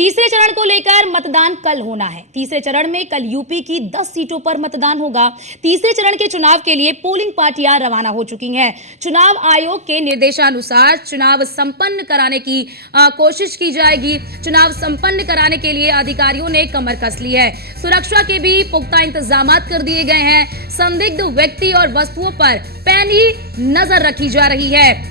तीसरे चरण को लेकर मतदान कल होना है। तीसरे चरण में कल यूपी की 10 सीटों पर मतदान होगा। तीसरे चरण के चुनाव के लिए पोलिंग पार्टियां रवाना हो चुकी हैं। चुनाव आयोग के निर्देशानुसार चुनाव संपन्न कराने की कोशिश की जाएगी। चुनाव संपन्न कराने के लिए अधिकारियों ने कमर कस ली है। सुरक्षा के भी पुख्ता इंतजाम कर दिए गए हैं। संदिग्ध व्यक्ति और वस्तुओं पर पैनी नजर रखी जा रही है।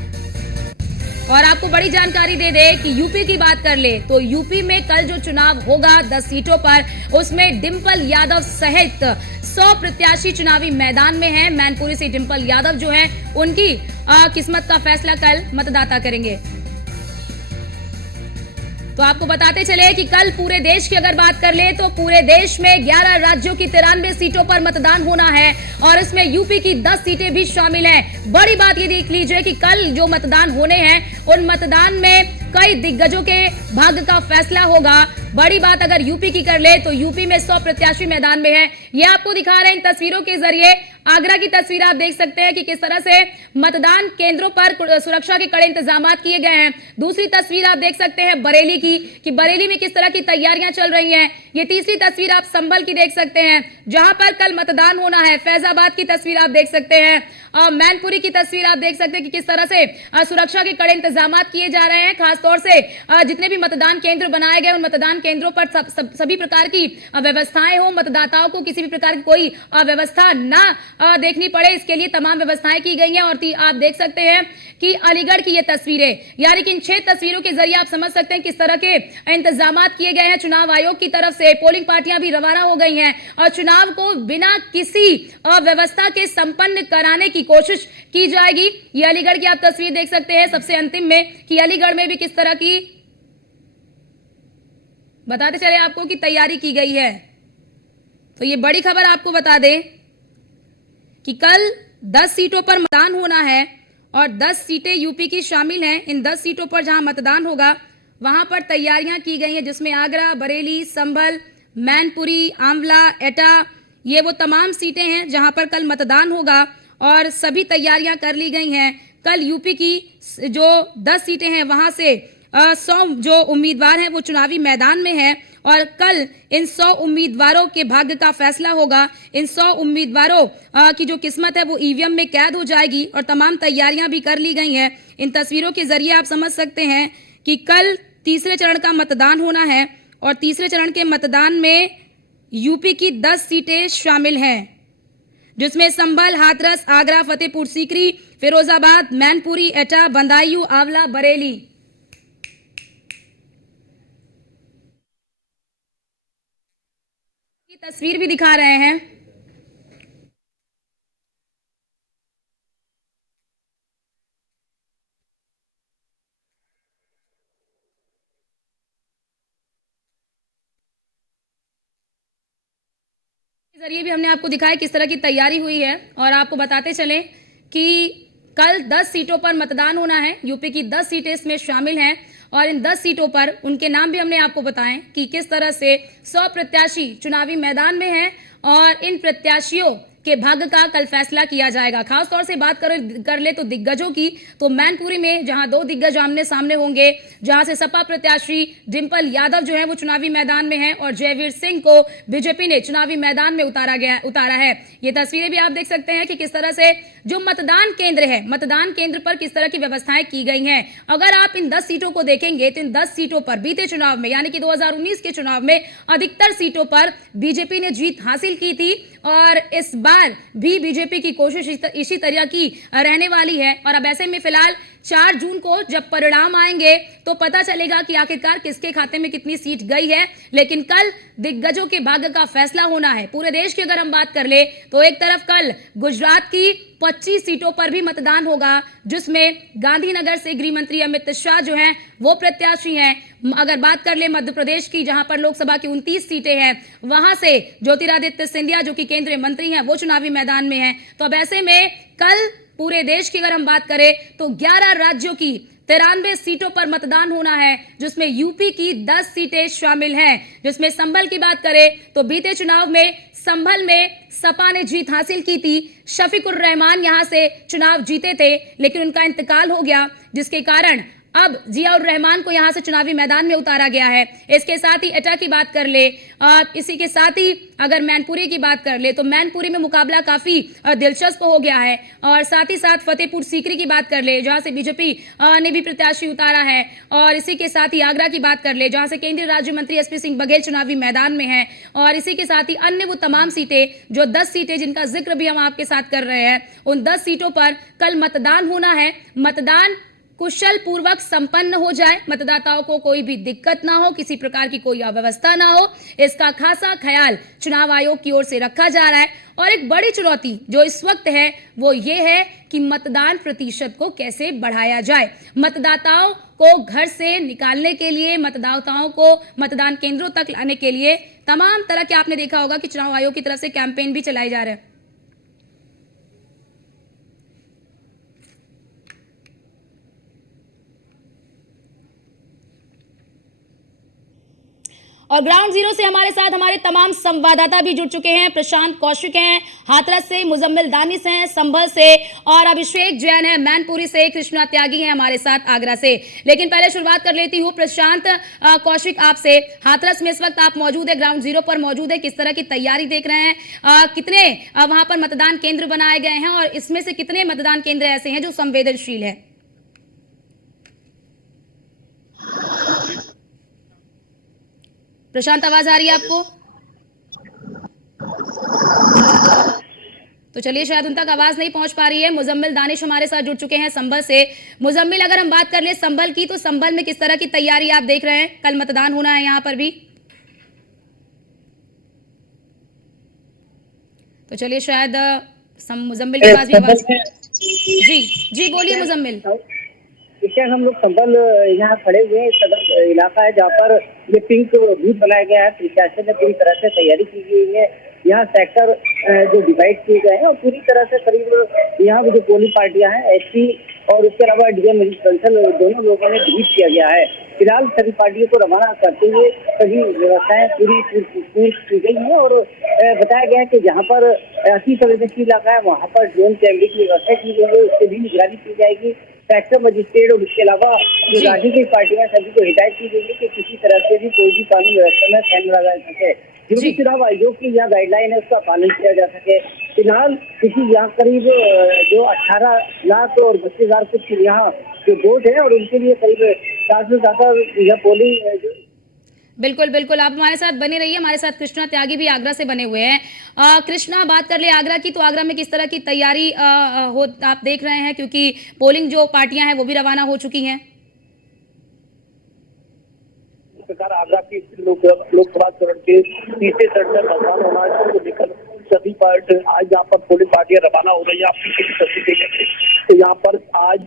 और आपको बड़ी जानकारी दे दे कि यूपी की बात कर ले तो यूपी में कल जो चुनाव होगा 10 सीटों पर, उसमें डिंपल यादव सहित 100 प्रत्याशी चुनावी मैदान में हैं। मैनपुरी से डिंपल यादव जो हैं, उनकी किस्मत का फैसला कल मतदाता करेंगे। तो आपको बताते चले कि कल पूरे देश की अगर बात कर ले तो पूरे देश में 11 राज्यों की 93 सीटों पर मतदान होना है और इसमें यूपी की 10 सीटें भी शामिल हैं। बड़ी बात ये देख लीजिए कि कल जो मतदान होने हैं उन मतदान में कई दिग्गजों के भाग्य का फैसला होगा। बड़ी बात अगर यूपी की कर ले तो यूपी में 100 प्रत्याशी मैदान में हैं। ये आपको दिखा रहे हैं इन तस्वीरों के जरिए। आगरा की तस्वीर आप देख सकते हैं कि किस तरह से मतदान केंद्रों पर सुरक्षा के कड़े इंतजाम किए गए हैं। दूसरी तस्वीर आप देख सकते हैं बरेली की, कि बरेली में किस तरह की तैयारियां चल रही हैं। ये तीसरी तस्वीर आप संभल की देख सकते हैं, जहां पर कल मतदान होना है। फैजाबाद की तस्वीर आप देख सकते हैं। मैनपुरी की तस्वीर आप देख सकते हैं कि किस तरह से सुरक्षा के कड़े इंतजाम किए जा रहे हैं। खासतौर से जितने भी मतदान केंद्र बनाए गए उन मतदान केंद्रों पर सभी प्रकार की व्यवस्थाएं हो, मतदाताओं को किसी भी प्रकार की कोई व्यवस्था ना देखनी पड़े, इसके लिए तमाम व्यवस्थाएं की गई हैं। और आप देख सकते हैं कि अलीगढ़ की ये तस्वीरें, यानी कि इन 6 तस्वीरों के जरिए आप समझ सकते हैं किस तरह के इंतजाम किए गए हैं। चुनाव आयोग की तरफ से पोलिंग पार्टियां भी रवाना हो गई हैं और चुनाव को बिना किसी व्यवस्था के संपन्न कराने की कोशिश की जाएगी। ये अलीगढ़ की आप तस्वीर देख सकते हैं सबसे अंतिम में, कि अलीगढ़ में भी किस तरह की, बताते चले आपको कि तैयारी की गई है। तो ये बड़ी खबर आपको बता दें कि कल 10 सीटों पर मतदान होना है और 10 सीटें यूपी की शामिल हैं। इन 10 सीटों पर जहां मतदान होगा वहां पर तैयारियां की गई हैं, जिसमें आगरा, बरेली, संभल, मैनपुरी, आंवला, एटा, ये वो तमाम सीटें हैं जहां पर कल मतदान होगा और सभी तैयारियां कर ली गई हैं। कल यूपी की जो 10 सीटें हैं वहां से 100 जो उम्मीदवार हैं वो चुनावी मैदान में हैं और कल इन 100 उम्मीदवारों के भाग्य का फैसला होगा। इन 100 उम्मीदवारों की जो किस्मत है वो ईवीएम में कैद हो जाएगी और तमाम तैयारियां भी कर ली गई हैं। इन तस्वीरों के जरिए आप समझ सकते हैं कि कल तीसरे चरण का मतदान होना है और तीसरे चरण के मतदान में यूपी की 10 सीटें शामिल हैं, जिसमें संभल, हाथरस, आगरा, फतेहपुर सीकरी, फिरोजाबाद, मैनपुरी, एटा, बदायूं, आंवला, बरेली। की तस्वीर भी दिखा रहे हैं। जरिए भी हमने आपको दिखाया किस तरह की तैयारी हुई है और आपको बताते चलें कि कल 10 सीटों पर मतदान होना है। यूपी की 10 सीटें इसमें शामिल हैं और इन 10 सीटों पर उनके नाम भी हमने आपको बताएं कि किस तरह से 100 प्रत्याशी चुनावी मैदान में हैं और इन प्रत्याशियों के भाग्य का कल फैसला किया जाएगा। खासतौर से बात कर ले तो दिग्गजों की, तो मैनपुरी में जहां 2 दिग्गज आमने सामने होंगे, जहां से सपा प्रत्याशी डिंपल यादव जो है वो चुनावी मैदान में है और जयवीर सिंह को बीजेपी ने चुनावी मैदान में उतारा है। ये तस्वीरें भी आप देख सकते हैं कि किस तरह से जो मतदान केंद्र है, मतदान केंद्र पर किस तरह की व्यवस्थाएं की गई हैं। अगर आप इन 10 सीटों को देखेंगे तो इन 10 सीटों पर बीते चुनाव में, यानी कि 2019 के चुनाव में अधिकतर सीटों पर बीजेपी ने जीत हासिल की थी और इस बार भी बीजेपी की कोशिश इसी तरह की रहने वाली है। और अब ऐसे में फिलहाल 4 जून को जब परिणाम आएंगे तो पता चलेगा कि आखिरकार किसके खाते में कितनी सीट गई है। लेकिन कल दिग्गजों के भाग्य का फैसला होना है। पूरे देश की अगर हम बात कर ले तो एक तरफ कल गुजरात की 25 सीटों पर भी मतदान होगा, जिसमें गांधीनगर से गृह मंत्री अमित शाह जो हैं वो प्रत्याशी हैं। अगर बात कर ले मध्य प्रदेश की, जहां पर लोकसभा की 29 सीटें हैं, वहां से ज्योतिरादित्य सिंधिया जो कि केंद्रीय मंत्री हैं वो चुनावी मैदान में हैं। तो अब ऐसे में कल पूरे देश की अगर हम बात करें तो 11 राज्यों की 93 सीटों पर मतदान होना है, जिसमें यूपी की 10 सीटें शामिल हैं। जिसमें संभल की बात करें तो बीते चुनाव में संभल में सपा ने जीत हासिल की थी। शफीकुर रहमान यहां से चुनाव जीते थे, लेकिन उनका इंतकाल हो गया, जिसके कारण अब जियाउर रहमान को यहां से चुनावी मैदान में उतारा गया है। इसके साथ ही एटा की बात कर ले, इसी के साथ ही अगर मैनपुरी की बात कर ले तो मैनपुरी में मुकाबला काफी दिलचस्प हो गया है। और साथ ही साथ फतेहपुर सीकरी की बात कर ले जहां से बीजेपी ने भी प्रत्याशी उतारा है। और इसी के साथ ही आगरा की बात कर ले जहां से केंद्रीय राज्य मंत्री एसपी सिंह बघेल चुनावी मैदान में है। और इसी के साथ ही अन्य वो तमाम सीटें जो 10 सीटें जिनका जिक्र भी हम आपके साथ कर रहे हैं, उन 10 सीटों पर कल मतदान होना है। मतदान कुशल पूर्वक संपन्न हो जाए, मतदाताओं को कोई भी दिक्कत ना हो, किसी प्रकार की कोई अव्यवस्था ना हो, इसका खासा ख्याल चुनाव आयोग की ओर से रखा जा रहा है। और एक बड़ी चुनौती जो इस वक्त है वो ये है कि मतदान प्रतिशत को कैसे बढ़ाया जाए। मतदाताओं को घर से निकालने के लिए, मतदाताओं को मतदान केंद्रों तक लाने के लिए तमाम तरह के, आपने देखा होगा कि चुनाव आयोग की तरफ से कैंपेन भी चलाए जा रहे हैं। और ग्राउंड जीरो से हमारे साथ हमारे तमाम संवाददाता भी जुड़ चुके हैं। प्रशांत कौशिक हैं हाथरस से, मुजम्मिल दानिश हैं संभल से, और अभिषेक जैन है मैनपुरी से, कृष्णा त्यागी हैं हमारे साथ आगरा से। लेकिन पहले शुरुआत कर लेती हूँ प्रशांत कौशिक आपसे। हाथरस में इस वक्त आप मौजूद है, ग्राउंड जीरो पर मौजूद है, किस तरह की तैयारी देख रहे हैं? कितने वहां पर मतदान केंद्र बनाए गए हैं और इसमें से कितने मतदान केंद्र ऐसे हैं जो संवेदनशील है? प्रशांत, आवाज आ रही है आपको? तो चलिए, शायद उन तक आवाज नहीं पहुंच पा रही है। मुजम्मिल दानिश हमारे साथ जुड़ चुके हैं संभल से। मुजम्मिल, अगर हम बात कर ले संभल की, तो संभल में किस तरह की तैयारी आप देख रहे हैं? कल मतदान होना है यहाँ पर भी, तो चलिए शायद मुजम्मिल के पास भी आवाज। जी बोलिए मुजम्मिल। इस टाइम हम लोग संभल यहाँ खड़े हुए हैं। सदर इलाका है जहाँ पर ये पिंक बूथ बनाया गया है। प्रशासन ने पूरी तरह से तैयारी की गई है। यहाँ सेक्टर जो डिवाइड किए गए हैं और पूरी तरह से करीब यहाँ की जो पोलिंग पार्टियां हैं, एसपी और उसके अलावा डीएम कंसल, दोनों लोगों ने ब्रीफ किया गया है। फिलहाल सभी पार्टियों को रवाना करते हुए सभी व्यवस्थाएं पूरी की गई है और बताया गया है कि जहाँ पर अति संवेदनशील इलाका है वहाँ पर ड्रोन कैमरे की व्यवस्था की गई है, उससे भी निगरानी की जाएगी। सेक्टर मजिस्ट्रेट और उसके अलावा जो राजनीतिक पार्टियां सभी को हिदायत की गई है कि किसी तरह से भी कोई भी कानून व्यवस्था में खैर लगा सके। जो भी चुनाव आयोग की यहाँ गाइडलाइन है उसका पालन किया जा सके। फिलहाल किसी यहाँ करीब जो 18 लाख और 32,000 कुछ यहाँ जो वोट है और उनके लिए करीब 4 से ज्यादा यह पोलिंग। बिल्कुल बिल्कुल, आप हमारे साथ बने रहिए। हमारे साथ कृष्णा त्यागी भी आगरा से बने हुए हैं। कृष्णा, बात कर ले आगरा की, तो आगरा में किस तरह की तैयारी आप देख रहे हैं, क्योंकि पोलिंग जो पार्टियां हैं वो भी रवाना हो चुकी हैं? इस प्रकार आगरा की लोकसभा चरण के तीसरे चरण में मतदान होना है तो लेकर सभी पार्टी आज यहाँ पर पोलिंग पार्टियां रवाना हो रही है। आप पीछे की तस्वीर देखेंगे तो यहाँ पर आज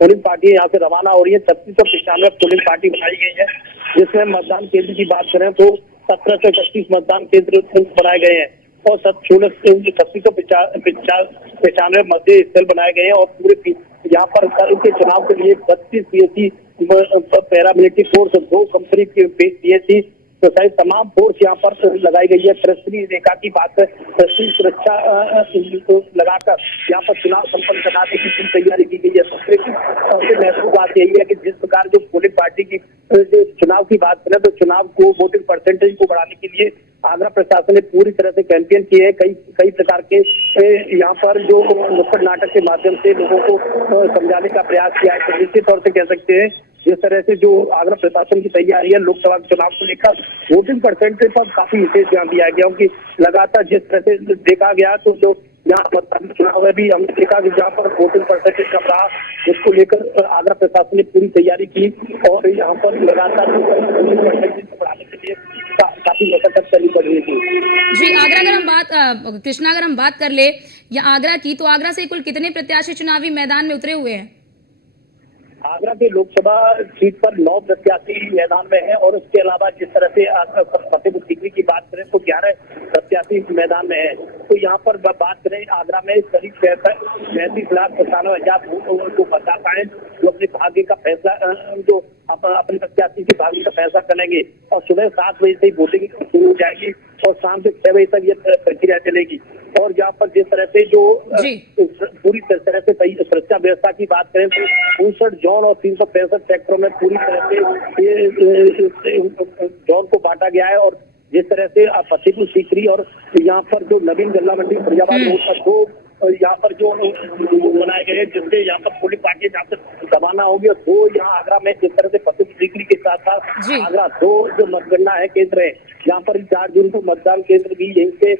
पोलिंग पार्टी यहाँ से रवाना हो रही है। 3695 पोलिंग पार्टी बनाई गई है, जिसमें मतदान केंद्र की बात करें तो 1731 मतदान केंद्र बनाए गए हैं और 3695 मतदेय स्थल बनाए गए हैं। और पूरे यहाँ पर कल के चुनाव के लिए 32 पीएससी, पैरामिलिट्री फोर्स, 2 कंपनी के पीएससी तो सहित तमाम फोर्स यहाँ पर लगाई गई है। तरसरी रेखा की बात है, तरसरी सुरक्षा लगाकर यहाँ पर चुनाव संपन्न कराने की पूरी तैयारी की गई है। सबसे महत्वपूर्ण बात यही है कि जिस प्रकार जो पोलिंग पार्टी की चुनाव की बात करें तो चुनाव को वोटिंग परसेंटेज को बढ़ाने के लिए आगरा प्रशासन ने पूरी तरह से कैंपेन किए हैं। कई प्रकार के यहाँ पर जो नुक्कड़ नाटक के माध्यम से लोगों को समझाने का प्रयास किया है। तो निश्चित तौर से कह सकते हैं जिस तरह से जो आगरा प्रशासन की तैयारी है लोकसभा चुनाव को लेकर वोटिंग परसेंटेज पर काफी विशेष ध्यान दिया गया, क्योंकि लगातार जिस तरह से देखा गया तो जो यहाँ पर चुनाव में भी हमने देखा कि जहाँ पर वोटिंग परसेंटेज कम रहा, उसको लेकर आगरा प्रशासन ने पूरी तैयारी की और यहाँ पर लगातार वोटिंग परसेंटेज बढ़ाने के लिए काफी मशक्कत करनी पड़ रही थी। जी, आगरा अगर हम बात कृष्णा अगर हम बात कर ले या आगरा की, तो आगरा से कुल कितने प्रत्याशी चुनावी मैदान में उतरे हुए हैं? आगरा के लोकसभा सीट पर 9 प्रत्याशी मैदान में हैं और उसके अलावा जिस तरह से फतेहपुर सीकरी की बात करें तो 11 प्रत्याशी मैदान में हैं। तो यहाँ पर बात करें आगरा में करीब 35,95,000 जो मतदाता हैं जो अपने भाग्य का फैसला जो अपने प्रत्याशी की भाग्य का फैसला करेंगे और सुबह 7 बजे से ही वोटिंग शुरू हो जाएगी और शाम से 6 बजे तक ये प्रक्रिया चलेगी। और यहाँ पर जिस तरह से जो पूरी तरह से सुरक्षा व्यवस्था की बात करें तो 59 जोन और 365 सेक्टरों में पूरी तरह से ये जोन को बांटा गया है। और जिस तरह से फतेहपुर सीकरी और यहाँ पर जो नवीन गल्ला मंडी फरीदाबाद रोड पर दो यहाँ पर जो बनाए गए हैं जिससे यहाँ पर पोलिंग पार्टी जहाँ से दबाना होगी और दो यहाँ आगरा में जिस तरह से फतेहपुर सीकरी के साथ साथ आगरा दो जो मतगणना है केंद्र है यहाँ पर 4 जून को मतदान केंद्र भी यहीं से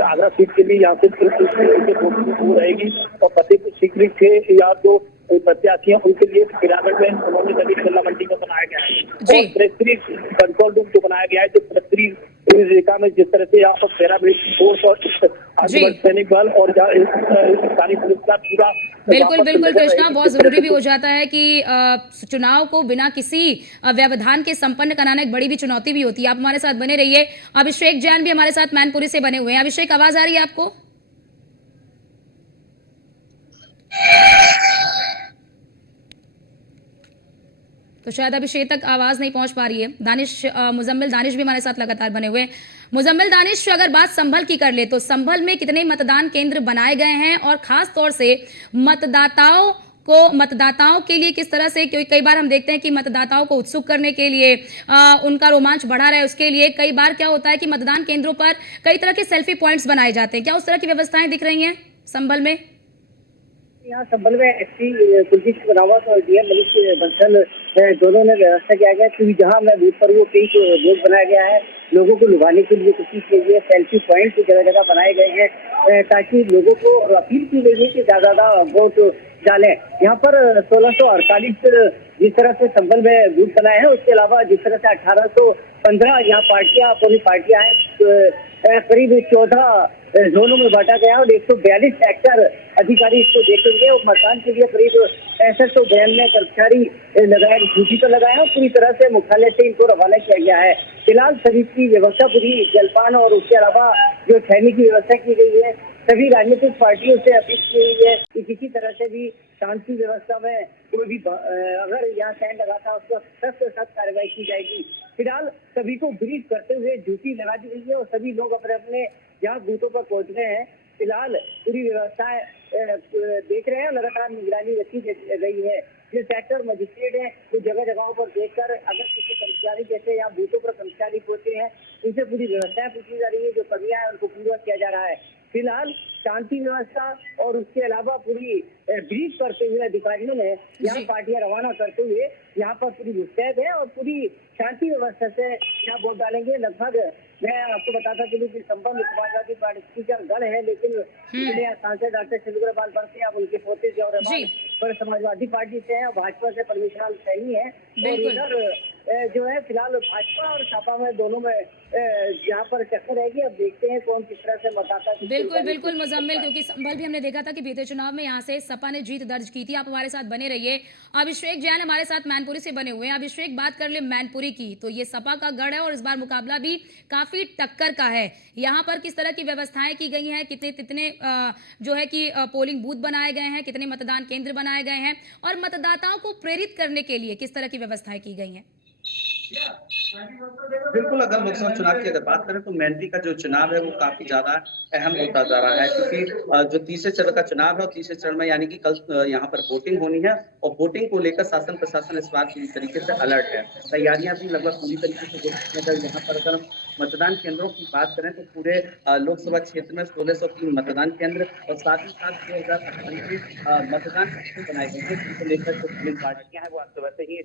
आगरा सीट के लिए यहाँ से वोटिंग रहेगी और फतेहपुर सीकरी के यहाँ जो प्रत्याशी हैं उनके लिए पिरामिड में उन्होंने नवीन गल्ला मंडी को बनाया गया है और प्रेस्क्री कंट्रोल रूम जो बनाया गया है जो प्रेस्क्री रेखा में जिस तरह से यहाँ पर पैरामिलिट्री फोर्स और सैनिक बल और स्थानीय पुलिस का पूरा बिल्कुल बिल्कुल कृष्णा, बहुत जरूरी भी हो जाता है कि चुनाव को बिना किसी व्यवधान के संपन्न कराना एक बड़ी भी चुनौती भी होती है। आप हमारे साथ बने रहिए। अभिषेक जैन भी हमारे साथ मैनपुरी से बने हुए हैं। अभिषेक, आवाज आ रही है आपको? तो शायद अभिषेक तक आवाज नहीं पहुंच पा रही है। दानिश मुजम्मिल दानिश भी हमारे साथ लगातार बने हुए हैं। मुजम्मिल दानिश, अगर बात संभल की कर ले तो संभल में कितने मतदान केंद्र बनाए गए हैं और खास तौर से मतदाताओं के लिए किस तरह से, क्योंकि कई बार हम देखते हैं कि मतदाताओं को उत्सुक करने के लिए उनका रोमांच बढ़ा रहा है, उसके लिए कई बार क्या होता है कि मतदान केंद्रों पर कई तरह के सेल्फी पॉइंट्स बनाए जाते हैं। क्या उस तरह की व्यवस्थाएं दिख रही हैं संभल में? यहाँ संभल में एसपी कुलदीप रावत और डीएम मनीष बंसल दोनों ने व्यवस्था किया गया क्योंकि जहाँ मैं बूथ पर वो पिंक बोर्ड बनाया गया है लोगों को लुभाने के लिए, कोशिश के लिए सेल्फी पॉइंट जगह जगह बनाए गए हैं ताकि लोगों को अपील की गई है कि ज्यादा वोट डालें। यहाँ पर 1648 जिस तरह से संभल में बूथ बनाए हैं, उसके अलावा जिस तरह से 1815 यहाँ पार्टियां हैं, करीब 14 जोनों में बांटा गया और 142 सेक्टर अधिकारी इसको देखेंगे और मतदान के लिए करीब 6592 कर्मचारी लगाए ड्यूटी पर लगाए हैं और पूरी तरह से मुख्यालय से इनको रवाना किया गया है। फिलहाल सभी की व्यवस्था पूरी जलपान और उसके अलावा जो ठहरने की व्यवस्था की गई है, सभी राजनीतिक पार्टियों से अपील की गई है कि किसी तरह से भी शांति व्यवस्था में कोई भी अगर यहाँ स्टैंड लगाता है उसको सख्त से सख्त कार्रवाई की जाएगी। फिलहाल सभी को ब्रीफ करते हुए ड्यूटी लगा दी गई है और सभी लोग अपने अपने यहाँ बूथों पर पहुंच गए हैं। फिलहाल पूरी व्यवस्थाएं देख रहे हैं, लगातार निगरानी रखी गई है। जो सेक्टर मजिस्ट्रेट है वो जगह जगहों पर देखकर अगर किसी कर्मचारी जैसे यहाँ बूथों पर कर्मचारी पहुंचे हैं उनसे पूरी व्यवस्थाएं पूछी जा रही है, जो कमियां है उनको पूरा किया जा रहा है। फिलहाल शांति व्यवस्था और उसके अलावा पूरी ब्रीफ करते हुए अधिकारियों ने यहाँ पार्टियां रवाना करते हुए यहाँ पर पूरी मुस्तैद है और पूरी शांति व्यवस्था से यहाँ वोट डालेंगे। लगभग मैं आपको बताता चलूं कि संभव में समाजवादी पार्टी का गढ़ है, लेकिन यहाँ सांसद डॉक्टर शत्रुघ्न बरसे अब उनके पोते जो पर समाजवादी पार्टी से है, भाजपा से परमेश्वर लाल सैनी है और इधर जो है फिलहाल भाजपा और सपा में दोनों में यहाँ पर टक्कर रहेगी। अब देखते हैं कौन किस तरह से मतदाता। बिल्कुल बिल्कुल मुजम्मिल, क्योंकि संभल भी हमने देखा था कि बीते चुनाव में यहाँ से सपा ने जीत दर्ज की थी। आप हमारे साथ बने रहिए। अभिषेक जैन हमारे साथ मैनपुरी से बने हुए हैं। अभिषेक, बात कर ले मैनपुरी की तो ये सपा का गढ़ है और इस बार मुकाबला भी काफी टक्कर का है। यहाँ पर किस तरह की व्यवस्थाएं की गई हैं, कितने जो है कि पोलिंग बूथ बनाए गए हैं, कितने मतदान केंद्र बनाए गए हैं और मतदाताओं को प्रेरित करने के लिए किस तरह की व्यवस्थाएं की गई हैं? बिल्कुल, अगर लोकसभा चुनाव की अगर बात करें तो मैनपुरी का जो चुनाव है वो काफी ज्यादा अहम होता जा रहा है क्योंकि जो तीसरे चरण का चुनाव है और तीसरे चरण में यानी कि कल यहाँ पर वोटिंग होनी है और वोटिंग को लेकर शासन प्रशासन इस बार पूरी तरीके से अलर्ट है। तैयारियां भी लगभग पूरी तरीके से अगर यहाँ पर अगर मतदान केंद्रों की बात करें तो पूरे लोकसभा क्षेत्र में 1603 मतदान केंद्र और साथ ही साथ 2098 मतदान बनाए गए हैं, जिनको लेकर जो पोलिंग पार्टियां हैं वो आज सुबह से ही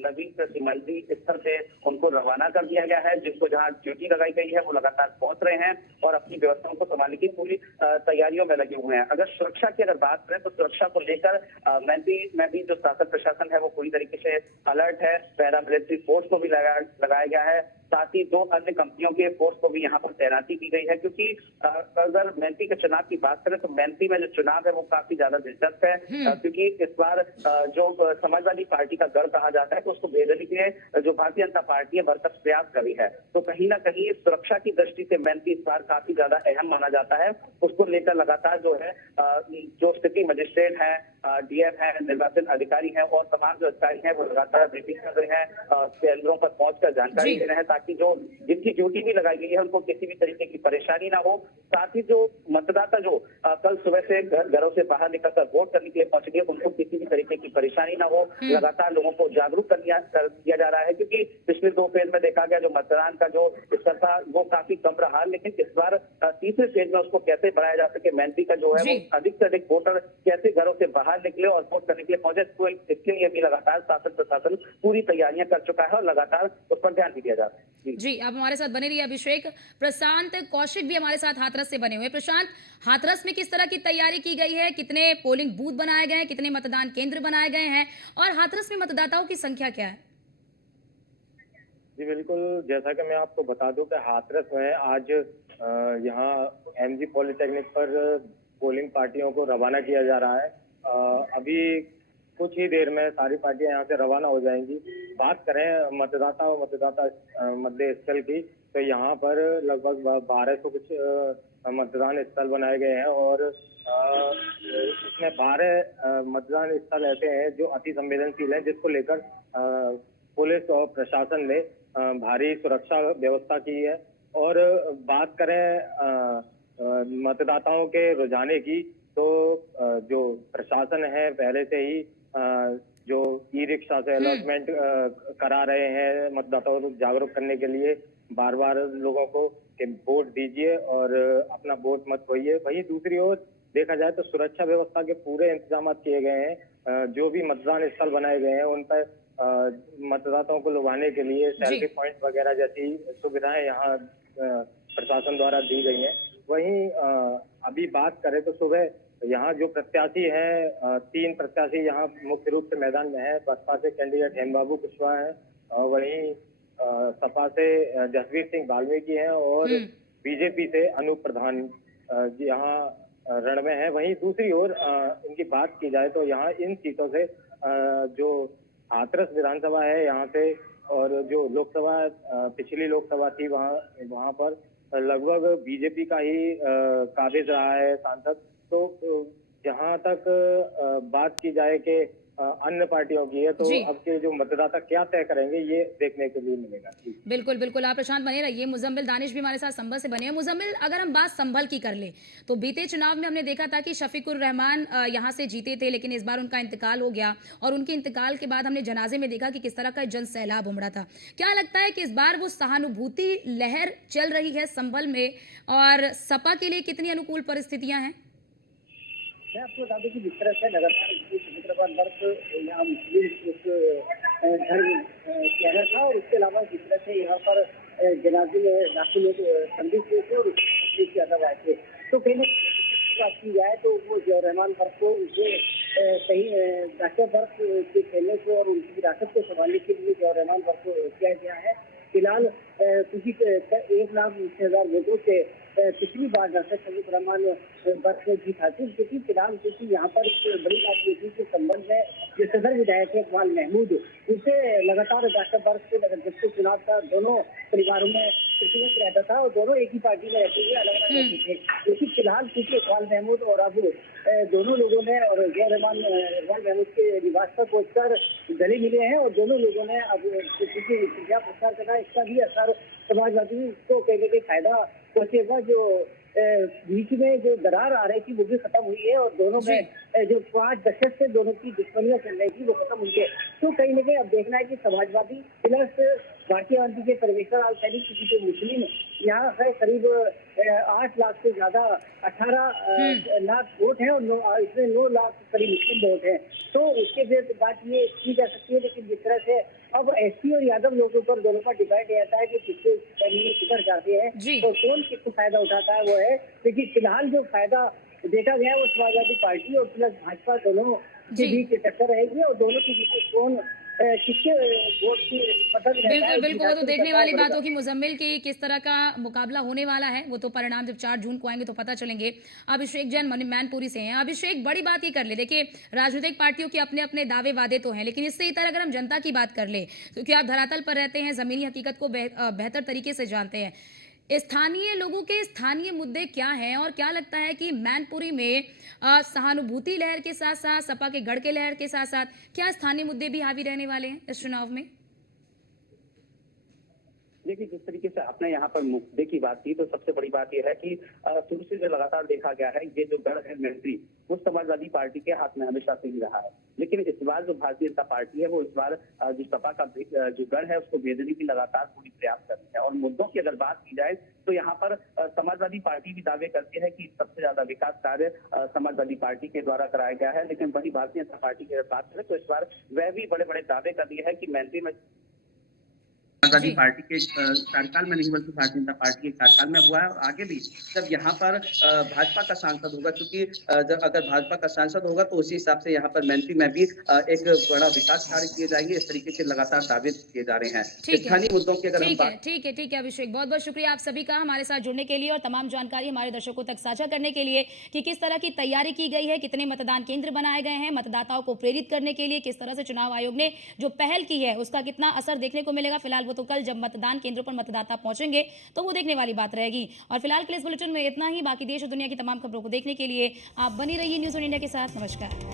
नवीन प्रतिनिधि स्तर से उनको रवाना कर दिया गया है। जिनको जहां ड्यूटी लगाई गई है वो लगातार पहुंच रहे हैं और अपनी व्यवस्थाओं को संभालने की पूरी तैयारियों में लगे हुए हैं। अगर सुरक्षा की अगर बात करें तो सुरक्षा को लेकर मैं भी जो शासन प्रशासन है वो पूरी तरीके से अलर्ट है। पैरामिलिट्री फोर्स को भी लगाया गया है। साथ ही 2 अन्य कंपनियों के फोर्स को भी यहाँ पर तैनाती की गई है, क्योंकि अगर मेहनती के चुनाव की बात करें तो मेहनती में जो चुनाव है वो काफी ज्यादा दिलचस्प है, क्योंकि इस बार जो समाजवादी पार्टी का गढ़ कहा जाता है तो उसको भेदने के लिए जो भारतीय जनता पार्टी है भरसक प्रयास करी है। तो कहीं ना कहीं सुरक्षा की दृष्टि से मेहनती इस बार काफी ज्यादा अहम माना जाता है। उसको लेकर लगातार जो है जो स्थिति मजिस्ट्रेट है, डीएम है, निर्वाचन अधिकारी है और तमाम जो अधिकारी हैं वो लगातार ब्रीफिंग कर रहे हैं, केंद्रों पर पहुंचकर जानकारी दे रहे हैं, ताकि जो जिनकी ड्यूटी भी लगाई गई है उनको किसी भी तरीके की परेशानी ना हो। साथ ही जो मतदाता जो कल सुबह से घरों से बाहर निकलकर वोट करने के लिए पहुंचेंगे उनको किसी भी तरीके की परेशानी ना हो, लगातार लोगों को जागरूक कर दिया जा रहा है। क्योंकि पिछले 2 फेज में देखा गया जो मतदान का जो स्तर था वो काफी कम रहा, लेकिन इस बार तीसरे फेज में उसको कैसे बढ़ाया जा सके, मेहनती का जो है वो अधिक से अधिक वोटर कैसे घरों से बाहर निकले और वोट करने के लिए पहुंचे, तो इसके लिए भी लगातार शासन प्रशासन पूरी तैयारियां कर चुका है और लगातार उस पर ध्यान भी दिया जा रहा है। जी, आप हमारे साथ बने रहिए अभिषेक। प्रशांत कौशिक भी हमारे साथ हाथरस से बने हुए। प्रशांत, हाथरस में किस तरह की तैयारी की गई है, कितने पोलिंग बूथ बनाए गए हैं, कितने मतदान केंद्र बनाए गए हैं और हाथरस में मतदाताओं की संख्या क्या है? जी बिल्कुल, जैसा कि मैं आपको बता दूं कि हाथरस में आज यहाँ एमजी पॉलिटेक्निक पर पोलिंग पार्टियों को रवाना किया जा रहा है। अभी कुछ ही देर में सारी पार्टियां यहाँ से रवाना हो जाएंगी। बात करें मतदाता और मतदाता मतदेय स्थल की, तो यहाँ पर लगभग 1200 कुछ मतदान स्थल बनाए गए हैं और इसमें 12 मतदान स्थल ऐसे हैं जो अति संवेदनशील हैं, जिसको लेकर पुलिस और प्रशासन ने भारी सुरक्षा व्यवस्था की है। और बात करें मतदाताओं के रुझाने की, तो जो प्रशासन है पहले से ही जो ई रिक्शा से अलॉटमेंट करा रहे हैं मतदाताओं को जागरूक करने के लिए, बार बार लोगों को कि वोट दीजिए और अपना वोट मत खोइए। वहीं दूसरी ओर देखा जाए तो सुरक्षा व्यवस्था के पूरे इंतजाम किए गए हैं। जो भी मतदान स्थल बनाए गए हैं उन पर मतदाताओं को लुभाने के लिए सेल्फी पॉइंट वगैरह जैसी सुविधाएं यहाँ प्रशासन द्वारा दी गई हैं। वहीं अभी बात करें तो सुबह यहाँ जो प्रत्याशी हैं, 3 प्रत्याशी यहाँ मुख्य रूप से मैदान में है। बसपा से कैंडिडेट हेमबाबू कुशवाहा है और वहीं सपा से जसवीर सिंह वाल्मीकि हैं और बीजेपी से अनूप प्रधान यहाँ रण में है। वहीं दूसरी ओर इनकी बात की जाए तो यहाँ इन सीटों से जो हाथरस विधानसभा है यहाँ से और जो लोकसभा पिछली लोकसभा थी वहाँ पर लगभग बीजेपी का ही काबिज रहा है सांसद। तो जहाँ तक बात की जाए कि अन्य पार्टियों की है, तो अब के जो मतदाता क्या तय करेंगे ये देखने के लिए मिलेगा। बिल्कुल बिल्कुल, आप प्रशांत बने रहिए। मुजम्मिल दानिश भी हमारे साथ संभल से बने हैं। मुजम्मिल, अगर हम बात संभल की कर ले तो बीते चुनाव में हमने देखा था कि शफीकुर रहमान यहाँ से जीते थे, लेकिन इस बार उनका इंतकाल हो गया और उनके इंतकाल के बाद हमने जनाजे में देखा कि किस तरह का जन सैलाब उमड़ा था। क्या लगता है कि इस बार वो सहानुभूति लहर चल रही है संभल में और सपा के लिए कितनी अनुकूल परिस्थितियां हैं? मैं आपको बता दूं कि जिस तरह से लगातार शुक्रवार वर्ष यहाँ मुस्लिम धर्म शहर था और इसके अलावा जिस तरह से यहाँ पर जनाजे में दाखिल लोग संदेश हुए थे और उससे ज्यादा आए थे, तो कहीं ना बात की जाए तो वो जौहर रहमान वर्ष को उसे कहीं डॉक्टर वर्ष के खेलने को और उनकी विरासत को संभालने के लिए जौहर रहमान वर्ष को किया गया है। फिलहाल किसी 1,20,000 वोटों से पिछली बार डॉक्टर शफीकुर रहमान वर्ष में जीत हासिल की थी। फिलहाल क्योंकि यहाँ पर बड़ी बात ये थी कि संबंध में जो सदर विधायक है इकबाल महमूद, उसे लगातार डॉक्टर वर्ष के जब से चुनाव था दोनों परिवारों में प्रतिनिधित्व रहता था और दोनों एक ही पार्टी में रहते हुए अलग अलग रहते थे। लेकिन फिलहाल क्योंकि इकबाल महमूद और अब दोनों लोगों ने और इकबाल महमूद के निवास पर पहुंचकर गले मिले हैं और दोनों लोगों ने अब क्या प्रचार करना, इसका भी असर समाजवादी को कहीं ना कहीं फायदा पहुंचेगा। जो बीच में जो दरार आ रही थी वो भी खत्म हुई है और दोनों में जो 5 दशक से दोनों की दुश्मनियां चल रही थी वो खत्म हुई है। तो कहीं ना कहीं अब देखना है कि समाजवादी प्लस भारतीय जनता के परमेश्वर लाल सैनी की जो मुस्लिम यहाँ है करीब 8 लाख से ज्यादा 18 लाख वोट है और इसमें 9 लाख करीब मुस्लिम वोट है। तो उसके फिर बात ये की जा सकती है, लेकिन जिस तरह से अब एसपी और यादव लोगों पर दोनों का डिसाइड रहता है कि किससे किधर जाते हैं तो कौन किसको फायदा उठाता है वो है। लेकिन फिलहाल जो फायदा देखा गया है वो समाजवादी पार्टी और प्लस भाजपा दोनों के बीच टक्कर रहेगी और दोनों के बीच कौन किसके वोट की पसंद रहता है। बिल्कुल बिल्कुल, वो तो विधानसभा देखने वाली बढ़ेगा। बात होगी मुजम्मिल की किस तरह का मुकाबला होने वाला है। वो तो परिणाम जब 4 जून को आएंगे तो पता चलेंगे। अभिषेक जैन मैनपुरी से हैं। अभिषेक, बड़ी बात ये कर ले, देखिए राजनीतिक पार्टियों के अपने अपने दावे वादे तो हैं, लेकिन इससे इतर अगर हम जनता की बात कर ले, क्योंकि आप धरातल पर रहते हैं, जमीनी हकीकत को बेहतर तरीके से जानते हैं, स्थानीय लोगों के स्थानीय मुद्दे क्या हैं और क्या लगता है कि मैनपुरी में सहानुभूति लहर के साथ साथ सपा के गढ़ के लहर के साथ साथ क्या स्थानीय मुद्दे भी हावी रहने वाले हैं इस चुनाव में? देखिए, जिस तरीके से आपने यहाँ पर मुद्दे की बात की, तो सबसे बड़ी बात यह है कि शुरू से जो लगातार देखा गया है, ये जो गढ़ है मैत्री, वो समाजवादी पार्टी के हाथ में हमेशा से ही रहा है। लेकिन इस बार जो भारतीय जनता पार्टी है, वो इस बार जो सपा का जो गढ़ है, उसको भेदने की लगातार पूरी प्रयास कर रही है। और मुद्दों की अगर बात की जाए तो यहाँ पर समाजवादी पार्टी भी दावे करती है कि सबसे ज्यादा विकास कार्य समाजवादी पार्टी के द्वारा कराया गया है। लेकिन वही भारतीय जनता पार्टी की अगर बात करें तो इस बार वह भी बड़े बड़े दावे कर रही है कि मैत्री में समाजवादी पार्टी के कार्यकाल में नहीं बल्कि भारतीय जनता पार्टी के कार्यकाल में हुआ है। और आगे भी जब यहाँ पर भाजपा का सांसद होगा, क्योंकि अगर भाजपा का सांसद होगा तो उसी हिसाब से यहाँ पर मैत्री में भी एक बड़ा विकास कार्य किए जाएंगे। इस तरीके के लगातार दावे किए जा रहे हैं। स्थानीय मुद्दों की अगर हम बात ठीक है अभिषेक, बहुत बहुत शुक्रिया आप सभी का हमारे साथ जुड़ने के लिए और तमाम जानकारी हमारे दर्शकों तक साझा करने के लिए कि किस तरह की तैयारी की गई है, कितने मतदान केंद्र बनाए गए हैं, मतदाताओं को प्रेरित करने के लिए किस तरह से चुनाव आयोग ने जो पहल की है उसका कितना असर देखने को मिलेगा। फिलहाल वो तो कल जब मतदान केंद्रों पर मतदाता पहुंचेंगे तो वो देखने वाली बात रहेगी। और फिलहाल के लिए इस बुलेटिन में इतना ही। बाकी देश और दुनिया की तमाम खबरों को देखने के लिए आप बनी रहिए न्यूज़ ऑन इंडिया के साथ। नमस्कार।